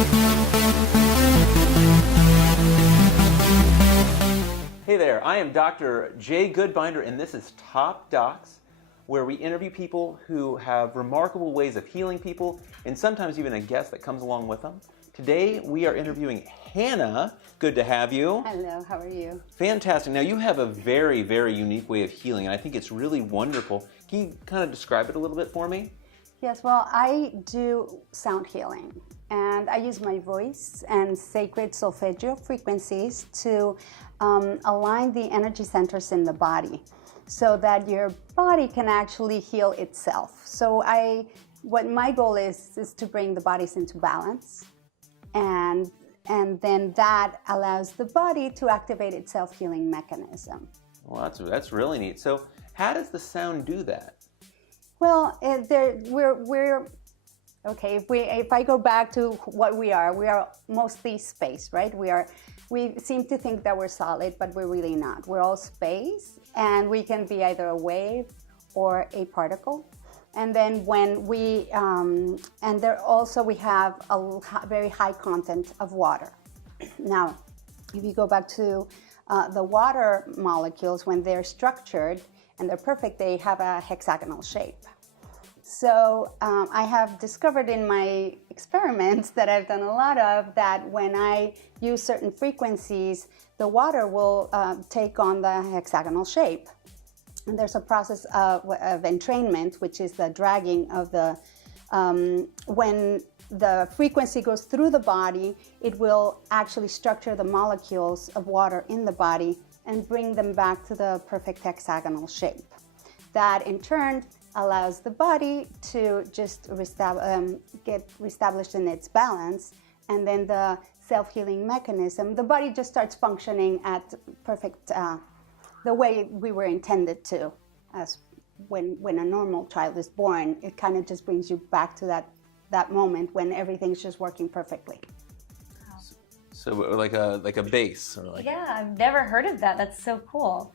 Hey there, I am Dr. Jay Goodbinder, and this is Top Docs, where we interview people who have remarkable ways of healing people, and sometimes even a guest that comes along with them. Today we are interviewing Jana. Good to have you. Hello, how are you? Fantastic. Now you have a very, very unique way of healing, and I think it's really wonderful. Can you kind of describe it a little bit for me? Yes, well, I do sound healing, and I use my voice and sacred solfeggio frequencies to align the energy centers in the body so that your body can actually heal itself. So what my goal is to bring the bodies into balance, and then that allows the body to activate its self-healing mechanism. Well, that's really neat. So how does the sound do that? Well, we're okay. If I go back to what we are mostly space, right? We seem to think that we're solid, but we're really not. We're all space, and we can be either a wave or a particle. And then when we we have a very high content of water. Now, if you go back to the water molecules, when they're structured and they're perfect, they have a hexagonal shape. So I have discovered in my experiments that I've done a lot of that when I use certain frequencies, the water will take on the hexagonal shape. And there's a process of entrainment, which is the dragging of the, when the frequency goes through the body, it will actually structure the molecules of water in the body and bring them back to the perfect hexagonal shape. That in turn allows the body to just get reestablished in its balance, and then the self-healing mechanism, the body just starts functioning at perfect, the way we were intended to, as when a normal child is born. It kind of just brings you back to that moment when everything's just working perfectly. So like a bass, or like... Yeah, I've never heard of that. That's so cool.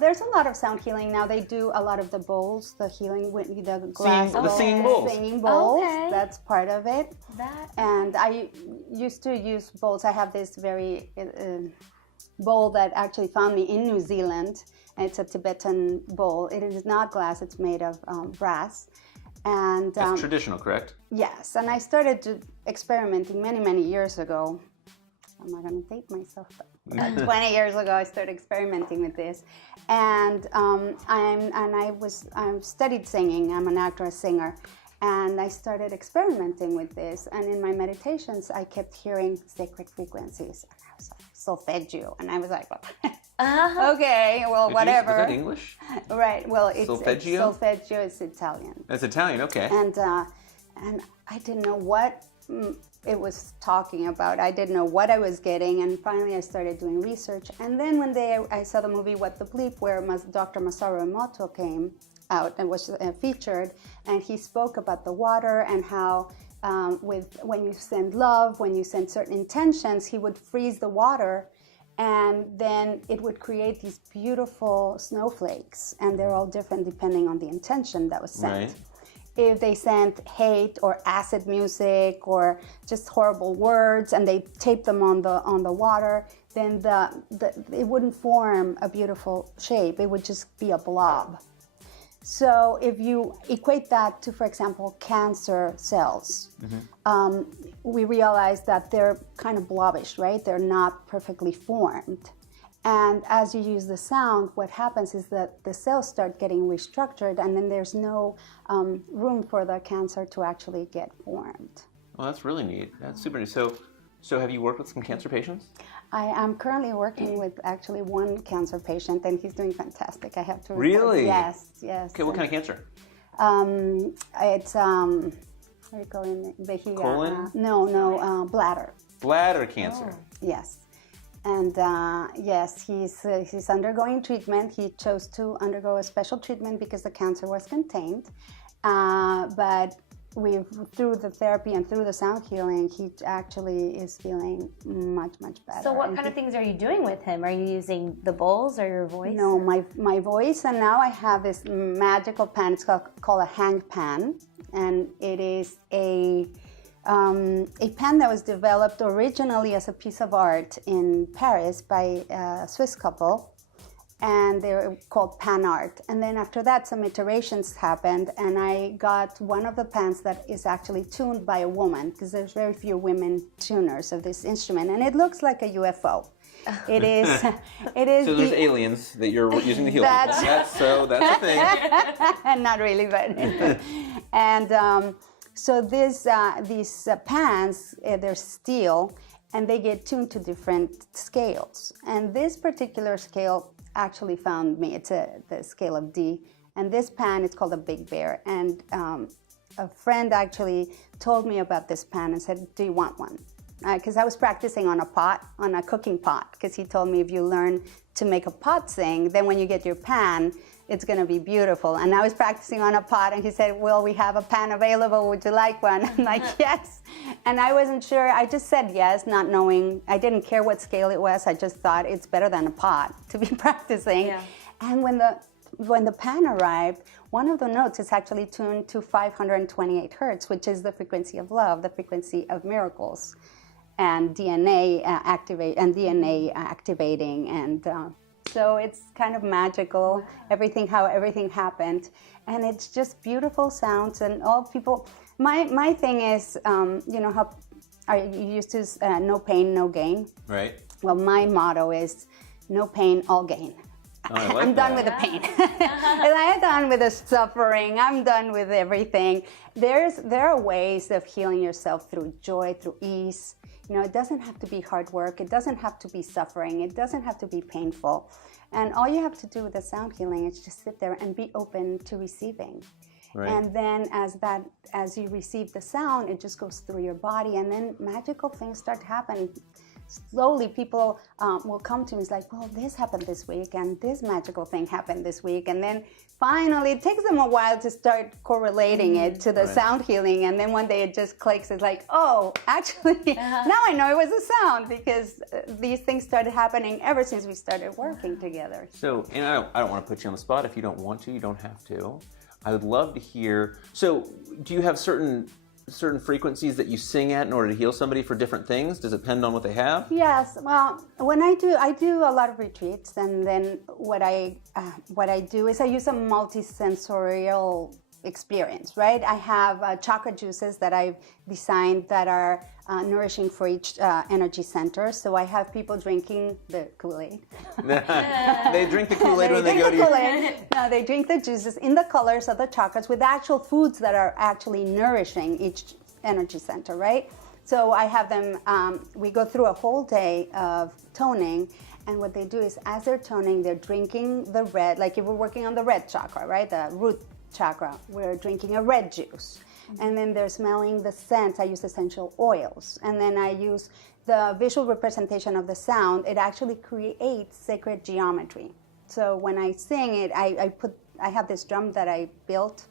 There's a lot of sound healing now. They do a lot of the bowls, the healing with the glass the singing bowls. Singing bowls. Okay. That's part of it. And I used to use bowls. I have this very bowl that actually found me in New Zealand. And it's a Tibetan bowl. It is not glass. It's made of brass. And That's traditional, correct? Yes. And I started experimenting many, many years ago. I'm not going to date myself, but 20 years ago I started experimenting with this, and I studied singing. I'm an actor, a singer, and I started experimenting with this. And in my meditations, I kept hearing sacred frequencies, solfeggio, and I was like, okay, well, whatever. Is that English? Right. Well, it's solfeggio. Solfeggio is Italian. That's Italian. Okay. And I didn't know what it was talking about. I didn't know what I was getting, and finally I started doing research. And then one day I saw the movie What the Bleep, where Dr. Masaru Emoto came out and was featured, and he spoke about the water and how when you send love, when you send certain intentions, he would freeze the water, and then it would create these beautiful snowflakes, and they're all different depending on the intention that was sent. Right. If they sent hate or acid music or just horrible words, and they taped them on the water, then it wouldn't form a beautiful shape. It would just be a blob. So if you equate that to, for example, cancer cells, we realize that they're kind of blobbish, right? They're not perfectly formed. And as you use the sound, what happens is that the cells start getting restructured, and then there's no room for the cancer to actually get formed. Well, that's really neat. That's super neat. So have you worked with some cancer patients? I am currently working with actually one cancer patient, and he's doing fantastic. I have to report. Really? Yes. Okay, what kind of cancer? It's what do you call it? Vejiga. Colon? No, bladder. Bladder cancer. Oh. Yes. And yes, he's undergoing treatment. He chose to undergo a special treatment because the cancer was contained. But through the therapy and through the sound healing, he actually is feeling much, much better. So what kind of things are you doing with him? Are you using the bowls or your voice? No, my voice, and now I have this magical pan. It's called a hang pan, and it is a pan that was developed originally as a piece of art in Paris by a Swiss couple, and they were called pan art. And then after that, some iterations happened, and I got one of the pans that is actually tuned by a woman, because there's very few women tuners of this instrument, and it looks like a UFO. It is. It is. So there's aliens that you're using to heal people. That's a thing. Not really, but and so these pans, they're steel, and they get tuned to different scales. And this particular scale actually found me. It's the scale of D, and this pan is called a Big Bear. And a friend actually told me about this pan and said, "Do you want one?" Because I was practicing on a cooking pot, because he told me if you learn to make a pot sing, then when you get your pan, it's going to be beautiful. And I was practicing on a pot, and he said, "Well, we have a pan available. Would you like one?" I'm like, "Yes." And I wasn't sure. I just said yes, not knowing. I didn't care what scale it was. I just thought it's better than a pot to be practicing. Yeah. And when the pan arrived, one of the notes is actually tuned to 528 hertz, which is the frequency of love, the frequency of miracles, and DNA activating, and so it's kind of magical. How everything happened, and it's just beautiful sounds. And all people, my thing is, how you used to no pain, no gain. Right. Well, my motto is no pain, all gain. Oh, I'm done with the pain. I'm done with the suffering. I'm done with everything. There are ways of healing yourself through joy, through ease. It doesn't have to be hard work. It doesn't have to be suffering. It doesn't have to be painful. And all you have to do with the sound healing is just sit there and be open to receiving. Right. And then as you receive the sound, it just goes through your body, and then magical things start to happen. Slowly, people will come to me. It's like, well, this happened this week, and this magical thing happened this week. And then finally, it takes them a while to start correlating it to the sound healing. And then one day it just clicks. It's like, oh, actually, now I know it was a sound, because these things started happening ever since we started working together. So, and I don't want to put you on the spot. If you don't want to, you don't have to. I would love to hear. So, do you have certain frequencies that you sing at in order to heal somebody for different things? Does it depend on what they have? Yes. Well, when I do a lot of retreats, and then what I do is I use a multisensorial experience, right? I have chakra juices that I've designed that are nourishing for each energy center. So I have people drinking the Kool-Aid. They drink the Kool-Aid when they go to you. No, they drink the juices in the colors of the chakras with actual foods that are actually nourishing each energy center, right? So I have them, we go through a whole day of toning, and what they do is as they're toning, they're drinking the red, like if we're working on the red chakra, right? The root chakra, we're drinking a red juice. And then they're smelling the scents. I use essential oils. And then I use the visual representation of the sound. It actually creates sacred geometry. So when I sing it, I have this drum that I built,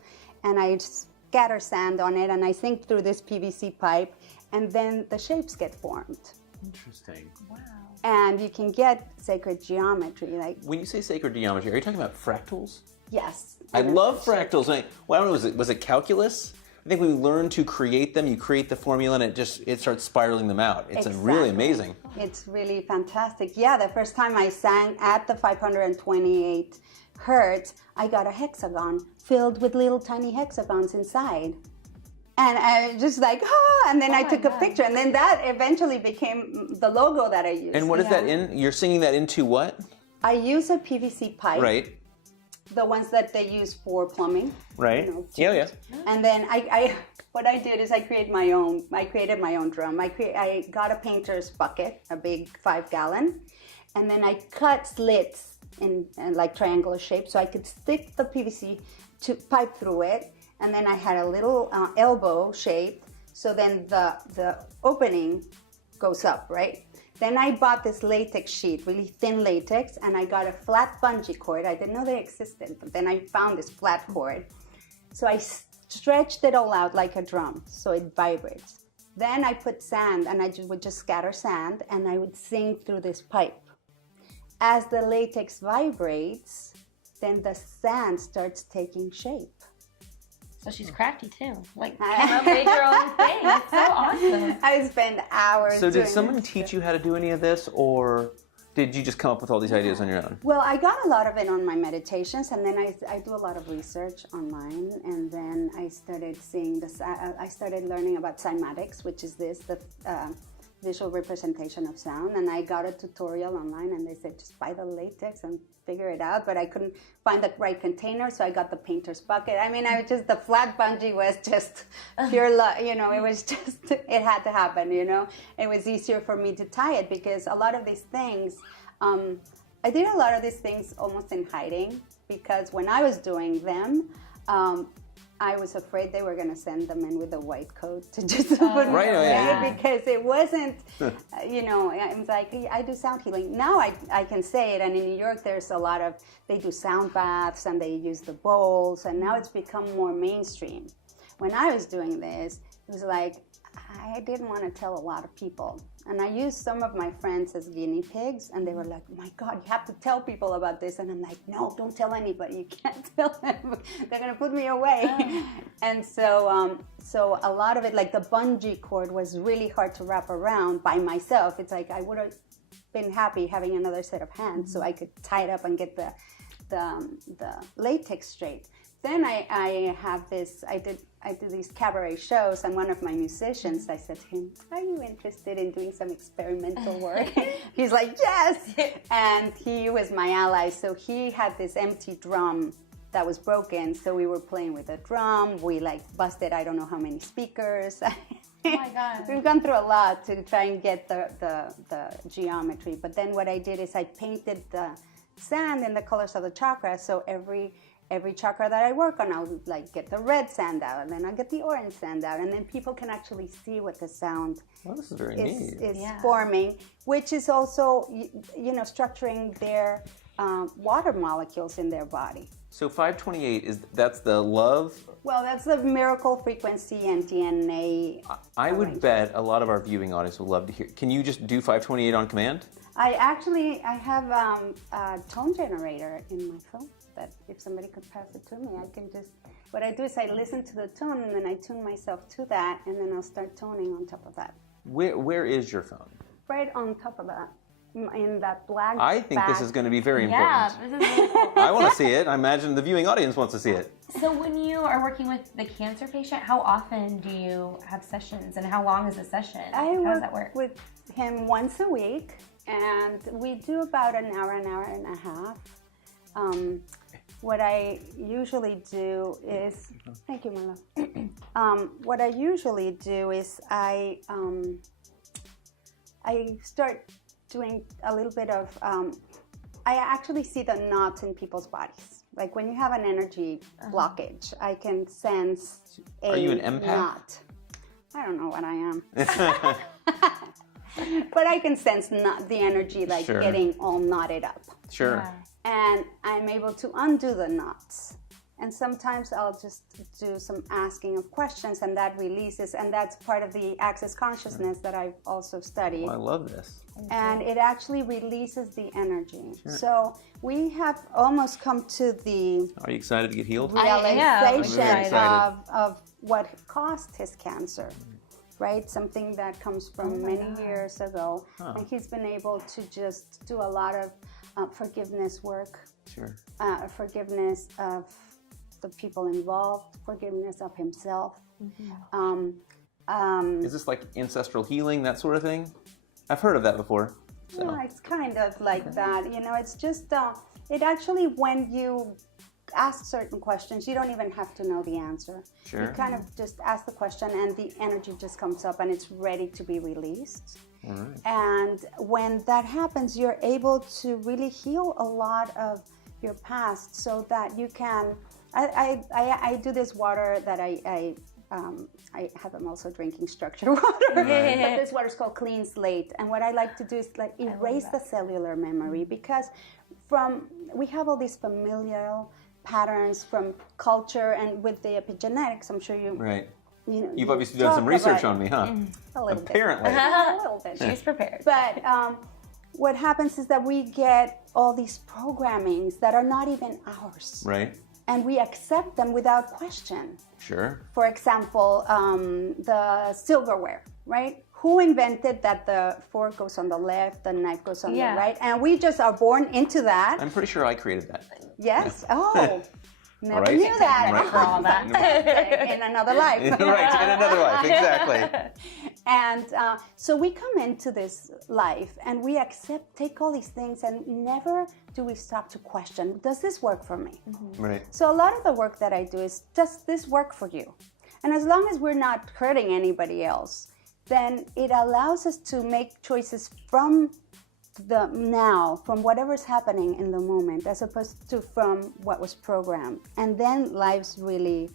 and I scatter sand on it, and I sing through this PVC pipe, and then the shapes get formed. Interesting. Wow. And you can get sacred geometry. Like, when you say sacred geometry, are you talking about fractals? Yes. I love fractals. I don't know, was it calculus? I think when we learn to create them, you create the formula, and it starts spiraling them out. It's really amazing. It's really fantastic. Yeah, the first time I sang at the 528 hertz, I got a hexagon filled with little tiny hexagons inside. And I just like, and then I took a picture, and then that eventually became the logo that I used. And what is that in? You're singing that into what? I use a PVC pipe. Right. The ones that they use for plumbing. Right. Yeah. And then what I did is I created my own drum. I got a painter's bucket, a big 5-gallon, and then I cut slits in like triangular shape so I could stick the PVC pipe through it. And then I had a little elbow shape, so then the opening goes up, right? Then I bought this latex sheet, really thin latex, and I got a flat bungee cord. I didn't know they existed, but then I found this flat cord. So I stretched it all out like a drum, so it vibrates. Then I put sand, and I would just scatter sand, and I would sing through this pipe. As the latex vibrates, then the sand starts taking shape. So she's crafty too. Like, come up with your own thing. It's so awesome. I spend hours. So did doing someone this. teach you how to do any of this, or did you just come up with all these ideas on your own? Well, I got a lot of it on my meditations, and then I do a lot of research online, and then I started seeing this. I started learning about cymatics, which is the visual representation of sound, and I got a tutorial online, and they said just buy the latex and figure it out, but I couldn't find the right container, so I got the painter's bucket. I mean, the flat bungee was just pure luck, you know, it was just, it had to happen, you know. It was easier for me to tie it because a lot of these things, I did a lot of these things almost in hiding, because when I was doing them, I was afraid they were going to send them in with a white coat to just put me away, because it wasn't, you know, I was like, I do sound healing. Now I can say it, and in New York there's a lot of, they do sound baths and they use the bowls, and now it's become more mainstream. When I was doing this, it was like, I didn't want to tell a lot of people. And I used some of my friends as guinea pigs, and they were like, oh my God, you have to tell people about this. And I'm like, no, don't tell anybody. You can't tell them. They're going to put me away. And so a lot of it, like the bungee cord, was really hard to wrap around by myself. It's like I would have been happy having another set of hands so I could tie it up and get the latex straight. Then I have this, I do these cabaret shows, and one of my musicians, I said to him, are you interested in doing some experimental work? He's like, yes! And he was my ally, so he had this empty drum that was broken, so we were playing with the drum, we like busted I don't know how many speakers. Oh my God. We've gone through a lot to try and get the geometry, but then what I did is I painted the sand in the colors of the chakras, so every chakra that I work on, I'll like get the red sand out, and then I'll get the orange sand out, and then people can actually see what the sound This is very neat. is forming, which is also, you know, structuring their water molecules in their body. So 528 that's the love. Well, that's the miracle frequency and DNA. I would bet a lot of our viewing audience would love to hear. Can you just do 528 on command? I have a tone generator in my phone that if somebody could pass it to me, I can just, what I do is I listen to the tone and then I tune myself to that, and then I'll start toning on top of that. Where is your phone? Right on top of that, in that black I think this is going to be very important. Yeah, this is really cool. I want to see it. I imagine the viewing audience wants to see it. So when you are working with the cancer patient, how often do you have sessions, and how long is a session? How does that work? with him once a week, and we do about an hour and a half. What I usually do is, thank you, my love. What I usually do is I start doing a little bit of, I actually see the knots in people's bodies. Like when you have an energy blockage, I can sense a Are you an empath? knot. I don't know what I am. But I can sense the energy like getting all knotted up. Sure. Yeah. And I'm able to undo the knots. And sometimes I'll just do some asking of questions, and that releases, and that's part of the access consciousness that I've also studied. Oh, I love this. And it actually releases the energy. So we have almost come to the Are you excited to get healed? realization I'm of what caused his cancer. Right? Something that comes from many years ago. And he's been able to just do a lot of forgiveness work. Sure. Forgiveness of the people involved, forgiveness of himself. Is this like ancestral healing, that sort of thing? I've heard of that before. So. Yeah, it's kind of like that. You know, it's just, it actually, when you ask certain questions, you don't even have to know the answer. Sure. You kind of just ask the question and the energy just comes up and it's ready to be released. All right. And when that happens, you're able to really heal a lot of your past so that you can, I do this water that I have them also drinking structured water. But this water is called Clean Slate. And what I like to do is like erase the cellular memory, because we have all these familial patterns from culture, and with the epigenetics, I'm sure you. Right. You know, You've obviously done some research on me, huh? A little Apparently. bit. A little bit. She's prepared. But what happens is that we get all these programmings that are not even ours. Right. and we accept them without question. Sure. For example, the silverware, right? Who invented that the fork goes on the left, the knife goes on the right? And we just are born into that. I'm pretty sure I created that. Yes? Yeah. Oh, never Right? knew that. Right. For all that. In another life. Right, in another life, exactly. And so we come into this life and we take all these things, and never do we stop to question, does this work for me? Right. So a lot of the work that I do is, does this work for you? And as long as we're not hurting anybody else, then it allows us to make choices from the now, from whatever's happening in the moment, as opposed to from what was programmed. And then lives really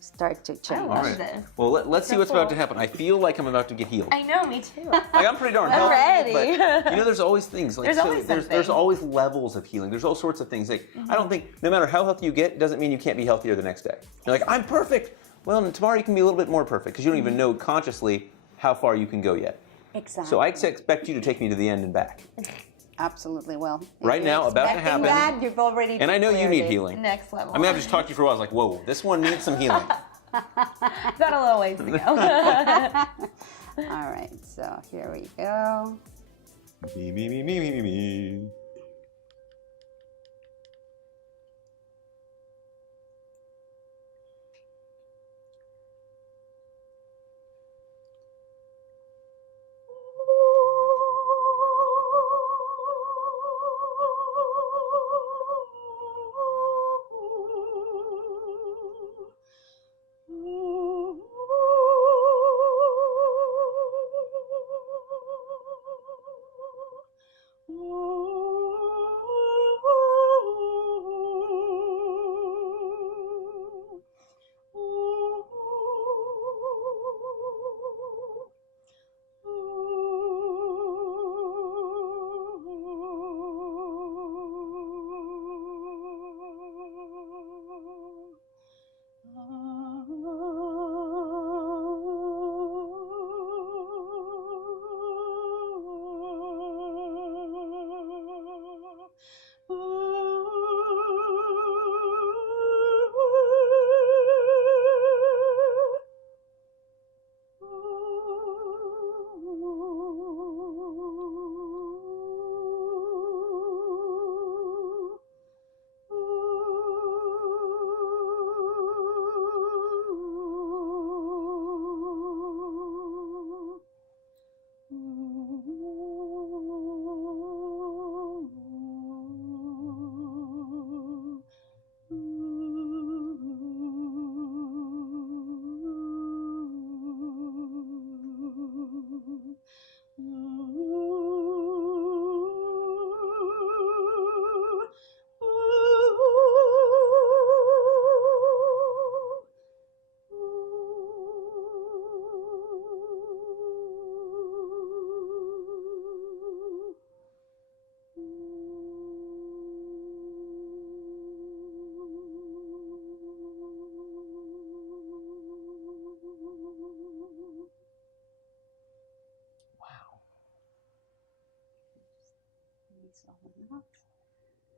start to change. All right. Well, let's see what's about to happen. I feel like I'm about to get healed. I know, me too. Like, I'm pretty darn healthy. ready. But, there's always things. Like, There's always something. there's always levels of healing. There's all sorts of things. Like, I don't think, no matter how healthy you get, doesn't mean you can't be healthier the next day. You're like, I'm perfect. Well, and tomorrow you can be a little bit more perfect, because you don't even know consciously how far you can go yet. Exactly. So I expect you to take me to the end and back. Absolutely. Well, Right now, about to happen. That, you've already And I know you need it. healing. Next level. I mean, I've just talked to you for a while. I was like, whoa, this one needs some healing. Got a little ways to go. All right, so here we go. Me.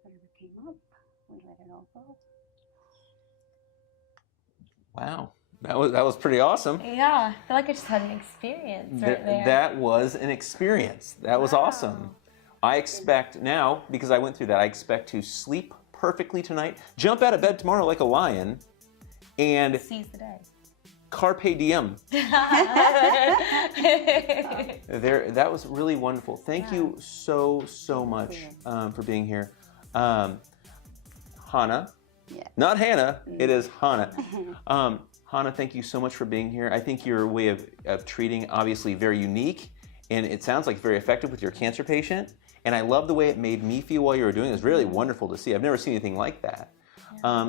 Whatever came up, we let it all go. Wow, that was pretty awesome. Yeah, I feel like I just had an experience right there. That was an experience. That was awesome. I expect now, because I went through that, I expect to sleep perfectly tonight, jump out of bed tomorrow like a lion, and seize the day. Carpe diem. That was really wonderful. Thank you so much for being here. Hannah, not Hannah, it is Hannah. Hannah, thank you so much for being here. I think your way of treating, obviously very unique, and it sounds like very effective with your cancer patient. And I love the way it made me feel while you were doing it. It was really wonderful to see. I've never seen anything like that.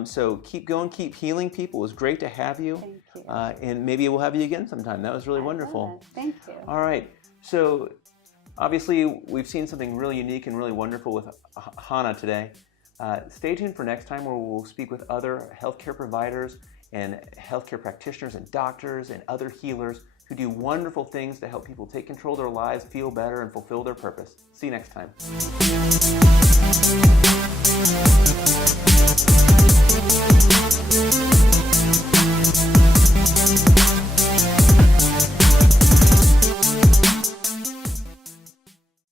So keep going, keep healing people. It was great to have you. Thank you. And maybe we'll have you again sometime. That was really wonderful. Thank you. All right. So obviously we've seen something really unique and really wonderful with Hannah today. Stay tuned for next time, where we'll speak with other healthcare providers and healthcare practitioners and doctors and other healers who do wonderful things to help people take control of their lives, feel better, and fulfill their purpose. See you next time.